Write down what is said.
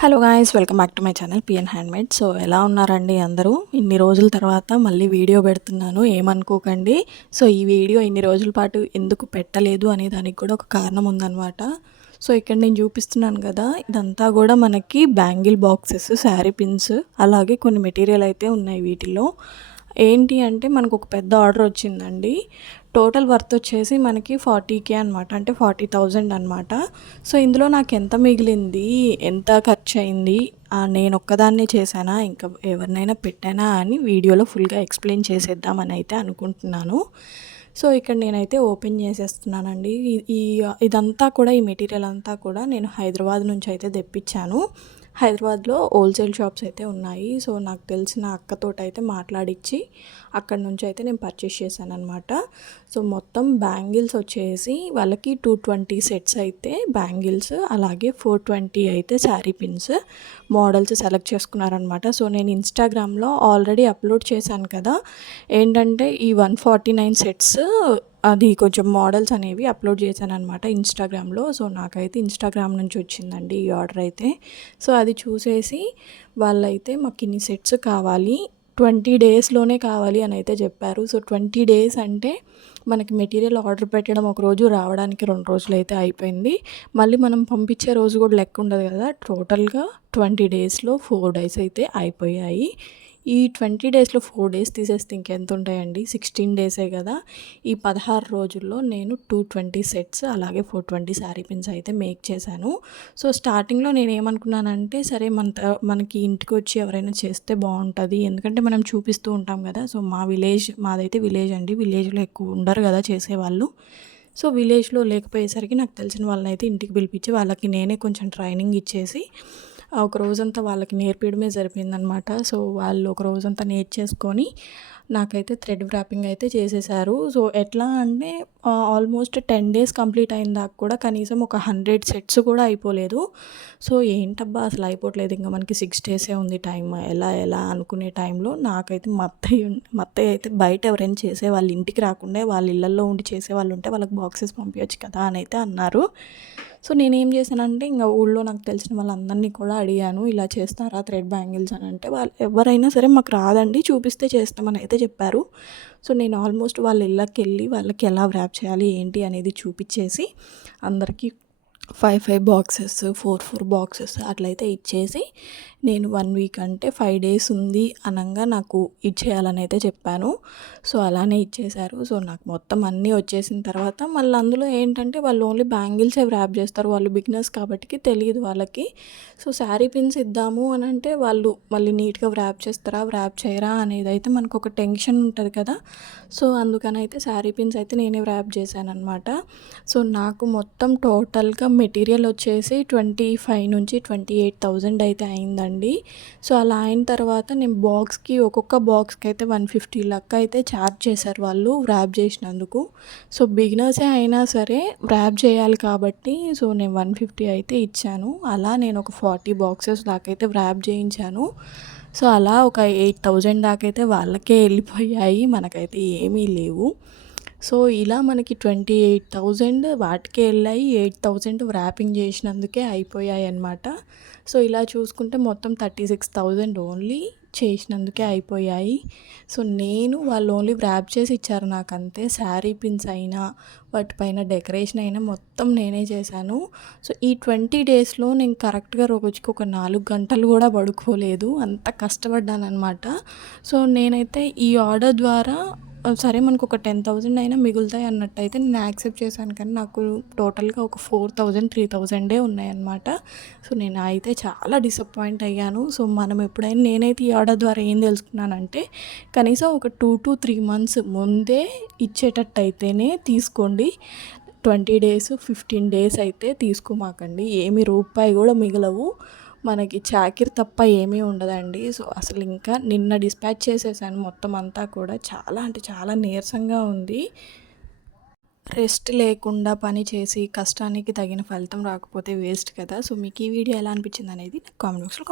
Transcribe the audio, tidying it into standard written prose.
Hello guys, welcome back to my channel PN handmade. So ఎలా ఉన్నారండి అందరూ? ఇన్ని రోజుల తర్వాత మళ్ళీ వీడియో పెడుతున్నాను, ఏమనుకోకండి. సో ఈ వీడియో ఇన్ని రోజుల పాటు ఎందుకు పెట్టలేదు అనే దానికి కూడా ఒక కారణం ఉందన్నమాట. సో ఇక్కడ నేను చూపిస్తున్నాను కదా, ఇదంతా కూడా మనకి బ్యాంగిల్ బాక్సెస్, శారీ పిన్స్, అలాగే కొన్ని మెటీరియల్ అయితే ఉన్నాయి. వీటిలో ఏంటి అంటే మనకు ఒక పెద్ద ఆర్డర్ వచ్చిందండి. టోటల్ వర్త్ వచ్చేసి మనకి 40K అనమాట, అంటే 40,000 అనమాట. సో ఇందులో నాకు ఎంత మిగిలింది, ఎంత ఖర్చు అయింది, నేను ఒక్కదాన్నే చేశానా, ఇంకా ఎవరినైనా పెట్టానా అని వీడియోలో ఫుల్గా ఎక్స్ప్లెయిన్ చేసేద్దామని అయితే అనుకుంటున్నాను. సో ఇక్కడ నేనైతే ఓపెన్ చేసేస్తున్నానండి. ఇదంతా కూడా, ఈ మెటీరియల్ అంతా కూడా నేను హైదరాబాద్ నుంచి అయితే తెప్పించాను. హైదరాబాద్లో హోల్సేల్ షాప్స్ అయితే ఉన్నాయి. సో నాకు తెలిసిన అక్కతోటి అయితే మాట్లాడిచ్చి అక్కడ నుంచి అయితే నేను పర్చేస్ చేశాను అనమాట. సో మొత్తం బ్యాంగిల్స్ వచ్చేసి వాళ్ళకి 220 సెట్స్ అయితే బ్యాంగిల్స్, అలాగే 420 అయితే శారీ పిన్స్ మోడల్స్ సెలెక్ట్ చేసుకున్నారనమాట. సో నేను ఇన్స్టాగ్రామ్లో ఆల్రెడీ అప్లోడ్ చేశాను కదా, ఏంటంటే ఈ 149 సెట్స్ అది కొంచెం మోడల్స్ అనేవి అప్లోడ్ చేశాను అనమాట ఇన్స్టాగ్రామ్లో. సో నాకైతే ఇన్స్టాగ్రామ్ నుంచి వచ్చిందండి ఈ ఆర్డర్ అయితే. సో అది చూసేసి వాళ్ళైతే మాకు ఇన్ని సెట్స్ కావాలి, 20 డేస్లోనే కావాలి అని అయితే చెప్పారు. సో 20 డేస్ అంటే మనకి మెటీరియల్ ఆర్డర్ పెట్టడం ఒక రోజు, రావడానికి 2 రోజులు అయితే అయిపోయింది. మళ్ళీ మనం పంపించే రోజు కూడా లెక్క ఉండదు కదా. టోటల్గా 20 డేస్లో 4 డేస్ అయితే అయిపోయాయి. ఈ 20 డేస్లో 4 డేస్ తీసేస్తే ఇంకెంత ఉంటాయండి, 16 డేసే కదా. ఈ 16 రోజుల్లో నేను 220 సెట్స్ అలాగే 420 శారీ పిన్స్ అయితే మేక్ చేశాను. సో స్టార్టింగ్లో నేను ఏమనుకున్నానంటే, సరే మనకి ఇంటికి వచ్చి ఎవరైనా చేస్తే బాగుంటుంది, ఎందుకంటే మనం చూపిస్తూ ఉంటాం కదా. సో మాదైతే విలేజ్ అండి, విలేజ్లో ఎక్కువ ఉండరు కదా చేసేవాళ్ళు. సో విలేజ్లో లేకపోయేసరికి నాకు తెలిసిన వాళ్ళని అయితే ఇంటికి పిలిపించి వాళ్ళకి నేనే కొంచెం ట్రైనింగ్ ఇచ్చేసి ఒక రోజంతా వాళ్ళకి నేర్పించడమే సరిపోయిందనమాట. సో వాళ్ళు ఒక రోజంతా నేర్చేసుకొని నాకైతే థ్రెడ్ వ్రాపింగ్ అయితే చేసేసారు. సో ఎట్లా అంటే ఆల్మోస్ట్ 10 డేస్ కంప్లీట్ అయిన దాకా కూడా కనీసం ఒక 100 సెట్స్ కూడా అయిపోలేదు. సో ఏంటబ్బా అసలు అయిపోవట్లేదు, ఇంకా మనకి 6 డేసే ఉంది టైం, ఎలా అనుకునే టైంలో నాకైతే మత్తయ్య అయితే బయట ఎవరైనా చేసే వాళ్ళ ఇంటికి రాకుండా వాళ్ళ ఇళ్ళల్లో ఉండి చేసేవాళ్ళు ఉంటే వాళ్ళకి బాక్సెస్ పంపించచ్చు కదా అని అయితే అన్నారు. సో నేనేం చేశానంటే, ఇంకా ఊళ్ళో నాకు తెలిసిన వాళ్ళందరినీ కూడా అడిగాను, ఇలా చేస్తారా థ్రెడ్ బ్యాంగిల్స్ అని. అంటే వాళ్ళు ఎవరైనా సరే మాకు రాదండి, చూపిస్తే చేస్తామని అయితే చెప్పారు. సో నేను ఆల్మోస్ట్ వాళ్ళ ఇళ్ళకి వెళ్ళి వాళ్ళకి ఎలా వ్రాప్ చేయాలి ఏంటి అనేది చూపించేసి అందరికీ 5 బాక్సెస్, 4 బాక్సెస్ అట్లయితే ఇచ్చేసి, నేను 1 వీక్ అంటే 5 డేస్ ఉంది అనంగా నాకు ఇచ్చేయాలని అయితే చెప్పాను. సో అలానే ఇచ్చేశారు. సో నాకు మొత్తం అన్నీ వచ్చేసిన తర్వాత మళ్ళీ అందులో ఏంటంటే వాళ్ళు ఓన్లీ బ్యాంగిల్సే వ్రాప్ చేస్తారు, వాళ్ళు బిగినర్స్ కాబట్టి తెలియదు వాళ్ళకి. సో శారీ పిన్స్ ఇద్దాము అని అంటే వాళ్ళు మళ్ళీ నీట్గా వ్రాప్ చేస్తారా వ్రాప్ చేయరా అనేది అయితే మనకు ఒక టెన్షన్ ఉంటుంది కదా. సో అందుకని అయితే శారీ పిన్స్ అయితే నేనే వ్రాప్ చేశాను అనమాట. సో నాకు మొత్తం టోటల్గా మెటీరియల్ వచ్చేసి 25 నుంచి 28,000 అయితే అయిందండి. సో అలా అయిన తర్వాత నేను ఒక్కొక్క బాక్స్కి అయితే 150 లెక్క అయితే ఛార్జ్ చేశారు వాళ్ళు వ్రాప్ చేసినందుకు. సో బిగినర్సే అయినా సరే వ్రాప్ చేయాలి కాబట్టి సో నేను 150 అయితే ఇచ్చాను. అలా నేను ఒక 40 బాక్సెస్ దాకైతే వ్రాప్ చేయించాను. సో అలా ఒక 8,000 దాకైతే వాళ్ళకే వెళ్ళిపోయాయి, మనకైతే ఏమీ లేవు. సో ఇలా మనకి 28,000 వాటికే వెళ్ళాయి, 8,000 వ్రాపింగ్ చేసినందుకే అయిపోయాయి అన్నమాట. సో ఇలా చూసుకుంటే మొత్తం 36,000 ఓన్లీ చేసినందుకే అయిపోయాయి. సో వాళ్ళు ఓన్లీ వ్రాప్ చేసి ఇచ్చారు నాకు అంతే. శారీ పిన్స్ అయినా వాటిపైన డెకరేషన్ అయినా మొత్తం నేనే చేశాను. సో ఈ 20 డేస్లో నేను కరెక్ట్గా రోజుకి ఒక 4 గంటలు కూడా పడుకోలేదు, అంత కష్టపడ్డాను అనమాట. సో నేనైతే ఈ ఆర్డర్ ద్వారా సరే మనకు ఒక 10,000 అయినా మిగులుతాయి అన్నట్టయితే నేను యాక్సెప్ట్ చేశాను, కానీ నాకు టోటల్గా ఒక 4,000 3,000 ఉన్నాయన్నమాట. సో నేను అయితే చాలా డిసప్పాయింట్ అయ్యాను. సో మనం ఎప్పుడైనా, నేనైతే ఈ ఆర్డర్ ద్వారా ఏం తెలుసుకున్నానంటే, కనీసం ఒక 2 to 3 months ముందే ఇచ్చేటట్టు అయితేనే తీసుకోండి. 20 డేస్ 15 డేస్ అయితే తీసుకోమాకండి, ఏమి రూపాయి కూడా మిగలవు, మనకి చాకిరి తప్ప ఏమీ ఉండదండి. సో అసలు ఇంకా నిన్న డిస్పాచ్ చేసేసాను మొత్తం అంతా కూడా. చాలా అంటే చాలా నీరసంగా ఉంది. రెస్ట్ లేకుండా పని చేసి కష్టానికి తగిన ఫలితం రాకపోతే వేస్ట్ కదా. సో మీకు ఈ వీడియో ఎలా అనిపించింది అనేది నాకు కామెంట్ బాక్స్లో